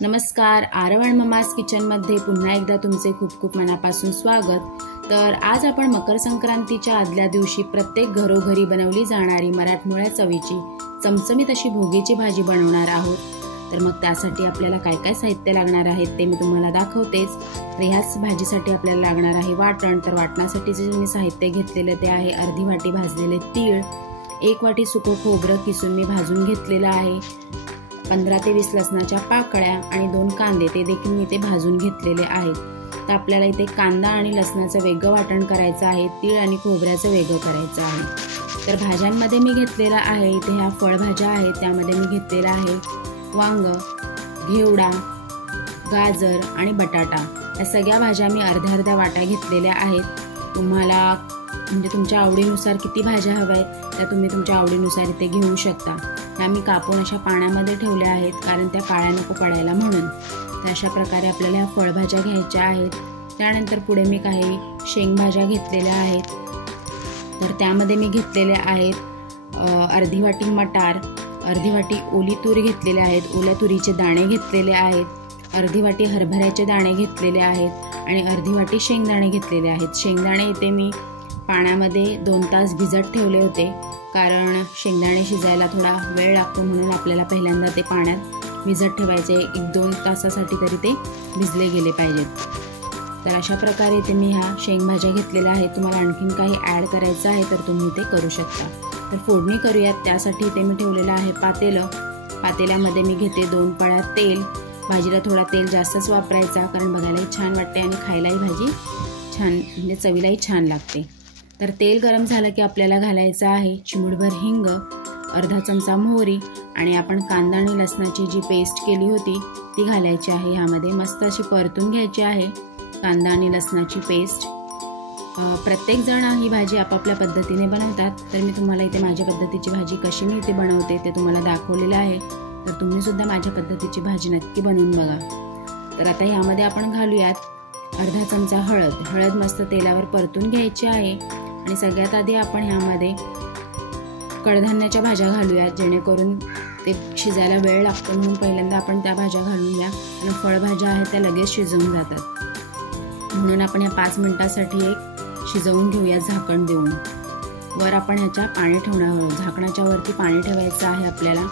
नमस्कार, आरव आणि ममाज किचनमध्ये पुन्हा एकदा तुमचे खूप खूप मनापासून स्वागत। तर आज आपण मकर संक्रांतीच्या आदल्या दिवशी प्रत्येक घरोघरी बनवली जाणारी मराठमोळ्या चवीची चमचमीत अशी भोगीची भाजी बनवणार आहोत। तर मग त्यासाठी आपल्याला काय काय साहित्य लागणार आहेत ते मी तुम्हाला दाखवतेच। तर ह्याच भाजीसाठी आपल्याला लागणार आहे वाटण। तर वाटणासाठी जे मी साहित्य घेतलेले ते आहे अर्धी वाटी भाजलेले तीळ, 1 वाटी सुकं खोबरं किसून मी भाजून घेतलेलं आहे, 15 ते 20 लसणाच्या पाकळ्या आणि 2 कांदे ते देखील मी ते भाजून घेतलेले आहेत। तर आपल्याला इथे कांदा आणि लसणाचं वेगळं वाटण करायचं आहे, तीळ आणि खोबऱ्याचं वेगळं करायचं आहे। तर भाज्यांमध्ये मी घेतलेला आहे इथे ह्या फळभाज्या आहेत, त्यामध्ये मी घेतलेला आहे वांग, घेवडा, गाजर आणि बटाटा। या सगळ्या भाज्या मी अर्ध्या वाट्या घेतलेल्या आहेत। तुम्हाला म्हणजे तुमच्या आवडीनुसार किती भाज्या हव्या आहेत त्या तुम्ही तुमच्या आवडीनुसार इथे घेऊ शकता। त्या मी कापून अशा पाण्यामध्ये ठेवल्या आहेत कारण त्या काळ्या नको पडायला म्हणून। तर अशा प्रकारे आपल्याला ह्या फळभाज्या घ्यायच्या आहेत। त्यानंतर पुढे मी काही शेंगभाज्या घेतलेल्या आहेत। तर त्यामध्ये मी घेतलेले आहेत अर्धी वाटी मटार, अर्धी वाटी ओली तूर घेतलेले आहेत, ओल्या तुरीचे दाणे घेतलेले आहेत, अर्धी वाटी हरभऱ्याचे दाणे घेतलेले आहेत आणि अर्धी वाटी शेंगदाणे घेतलेले आहेत। शेंगदाणे इथे मी पाण्यामध्ये 2 तास भिजत ठेवले होते कारण शेंगदाणे शिजायला थोडा वेळ लागतो म्हणून आपल्याला पहिल्यांदा ते पाण्यात भिजत ठेवायचे, 1-2 तासासाठी तरी ते भिजले गेले पाहिजेत। तर अशा प्रकारे इथे मी ह्या शेंगभाज्या घेतलेल्या आहेत। तुम्हाला आणखीन काही ॲड करायचं आहे तर तुम्ही ते करू शकता। तर फोडणी करूयात। त्यासाठी इथे मी ठेवलेलं आहे पातेलं। पातेल्यामध्ये मी घेते 2 पळ्या तेल। भाजीला थोडा तेल जास्तच वापरायचा कारण बघायलाही छान वाटते आणि खायलाही भाजी छान म्हणजे चवीलाही छान लागते। तर तेल गरम झालं की आपल्याला घालायचं आहे चिमूटभर हिंग, अर्धा चमचा मोहरी आणि आपण कांदा आणि लसणाची जी पेस्ट केली होती ती घालायची आहे। ह्यामध्ये मस्त अशी परतून घ्यायची आहे कांदा आणि लसणाची पेस्ट। प्रत्येक जण ही भाजी आपापल्या पद्धतीने बनवतात, तर मी तुम्हाला इथे माझ्या पद्धतीची भाजी कशी मी इथे बनवते ते तुम्हाला दाखवलेलं आहे। तर तुम्ही सुद्धा माझ्या पद्धतीची भाजी नक्की बनवून बघा। तर आता ह्यामध्ये आपण घालूयात अर्धा चमचा हळद। हळद मस्त तेलावर परतून घ्यायची आहे आणि सगळ्यात आधी आपण ह्यामध्ये कडधान्याच्या भाज्या घालूयात जेणेकरून ते शिजायला वेळ लागतो म्हणून पहिल्यांदा आपण त्या भाज्या घालूया आणि फळभाज्या आहेत त्या लगेच शिजवून जातात म्हणून आपण या 5 मिनिटांसाठी एक शिजवून घेऊया झाकण देऊन। वर आपण ह्याच्या पाणी ठेवणार आहोत, झाकणाच्या वरती पाणी ठेवायचं आहे आपल्याला।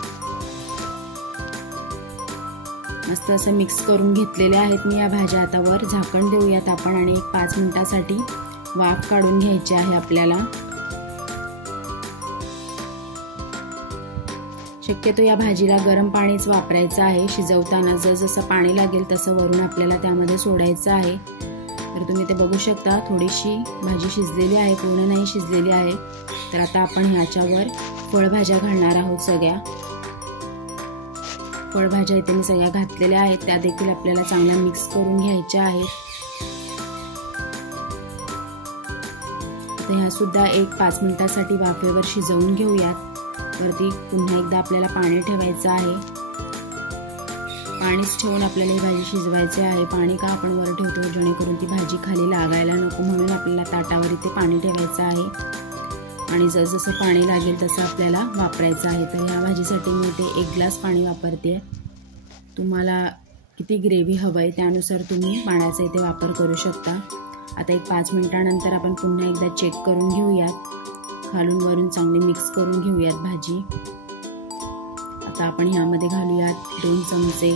मस्त असं मिक्स करून घेतलेले आहेत मी या भाज्या। आता वर झाकण देऊयात आपण आणि 5 मिनिटांसाठी वाफ काढून घ्यायची आहे आपल्याला। शक्यतो या भाजीला गरम पाणीच वापरायचं आहे शिजवताना। जसं पाणी लागेल तसं वरून आपल्याला त्यामध्ये सोडायचं आहे। तर तुम्ही ते बघू शकता थोडीशी भाजी शिजलेली आहे, पूर्ण नाही शिजलेली आहे। तर आता आपण ह्याच्यावर फळभाज्या घालणार आहोत सगळ्या। फळभाज्या इथे मी सगळ्या घातलेल्या आहेत, त्या देखील आपल्याला चांगल्या मिक्स करून घ्यायच्या आहेत। तर ह्या सुद्धा एक 5 मिनिटांसाठी वाफेवर शिजवून घेऊयात। वरती पुन्हा एकदा आपल्याला पाणी ठेवायचं आहे। पाणीच ठेवून आपल्याला ही भाजी शिजवायची आहे। पाणी का आपण वर ठेवतो जेणेकरून ती भाजी खाली लागायला नको म्हणून आपल्याला ताटावर इथे पाणी ठेवायचं आहे आणि जसं पाणी लागेल तसं आपल्याला वापरायचं आहे। तर ह्या भाजीसाठी मी इथे 1 ग्लास पाणी वापरते। तुम्हाला किती ग्रेव्ही हवं आहे त्यानुसार तुम्ही पाण्याचा इथे वापर करू शकता। आता एक 5 मिनिटांनंतर आपण पुन्हा एकदा चेक करून घेऊयात, खालून वरून चांगली मिक्स करून घेऊयात भाजी। आता आपण ह्यामध्ये घालूयात 2 चमचे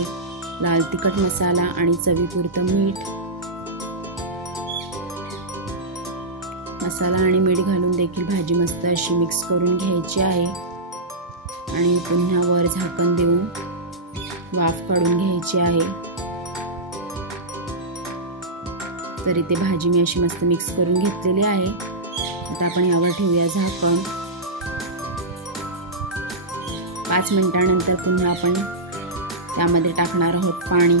लाल तिखट मसाला आणि चवीपुरतं मीठ। मसाला आणि मीठ घालून देखील भाजी मस्त अशी मिक्स करून घ्यायची आहे आणि पुन्हा वर झाकण देऊन वाफ काढून घ्यायची आहे। तर इथे भाजी मी अशी मस्त मिक्स करून घेतलेली आहे। आता आपण यावर ठेवूया झाकण। 5 मिनिटांनंतर पुन्हा आपण त्यामध्ये टाकणार आहोत पाणी।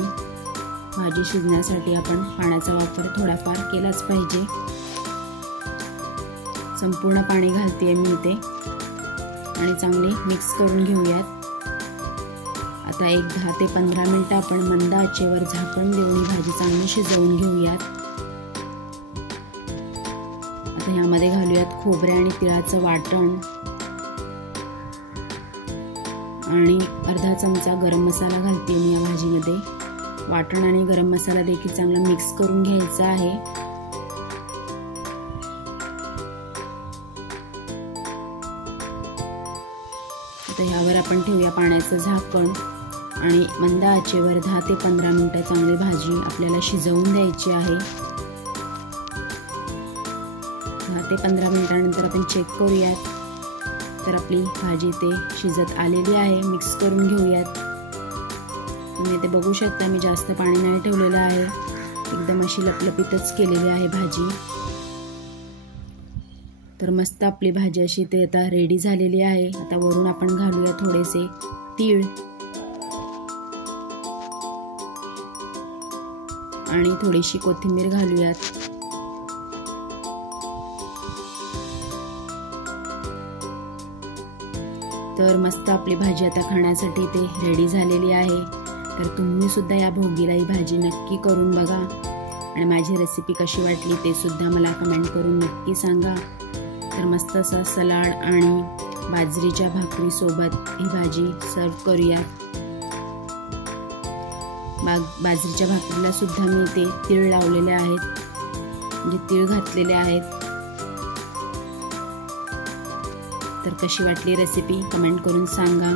भाजी शिजण्यासाठी आपण पाण्याचा वापर थोडाफार केलाच पाहिजे। संपूर्ण पाणी घालते मी इथे आणि चांगली मिक्स करून घेऊयात। आता एक 10 ते 15 मिनिटं आपण मंद आचेवर झाकण देऊन भाजी चांगली शिजवून घेऊयात। आता ह्यामध्ये घालूयात खोबरे आणि तिळाचं वाटण आणि अर्धा चमचा गरम मसाला घालते मी या भाजीमध्ये। वाटण आणि गरम मसाला देखील चांगला मिक्स करून घ्यायचा आहे। आता यावर आपण ठेवूया पाण्याचं झाकण आणि मंद आचेवर 10 ते 15 मिनिटं चांगली भाजी आपल्याला शिजवून द्यायची आहे। 10 ते 15 मिनिटांनंतर आपण चेक करूयात, तर आपली भाजी ते शिजत आलेली आहे। मिक्स करून घेऊयात। तुम्ही ते बघू शकता, मी जास्त पाणी नाही ठेवलेलं आहे, एकदम अशी लपलपीतच केलेली आहे भाजी। तर मस्त आपली भाजी अशी ते आता रेडी झालेली आहे। आता वरून आपण घालूया थोडेसे तीळ आणि थोडीशी कोथिंबीर घालूयात। तर मस्त आपली भाजी आता खाण्यासाठी ते रेडी झालेली आहे। तर तुम्ही सुद्धा या भोगीला ही भाजी नक्की करून बघा आणि माझी रेसिपी कशी वाटली ते सुद्धा मला कमेंट करून नक्की सांगा। तर मस्त असा सलाड आणि बाजरीच्या भाकरी सोबत ही भाजी सर्व करूया। बाजरीच्या भाकरीला सुद्धा मी ते तीळ लावलेले आहेत, म्हणजे तीळ घातलेले आहेत। तर कशी वाटली रेसिपी कमेंट करून सांगा।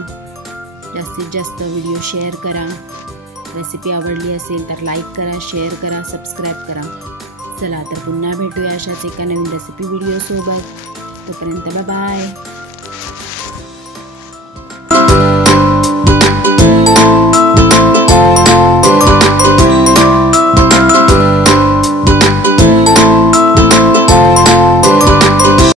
जास्तीत जास्त व्हिडिओ शेअर करा। रेसिपी आवडली असेल तर लाईक करा, शेअर करा, सबस्क्राईब करा। चला तर पुन्हा भेटूया अशाच एका नवीन रेसिपी व्हिडिओ सोबत। तोपर्यंत बाय बाय।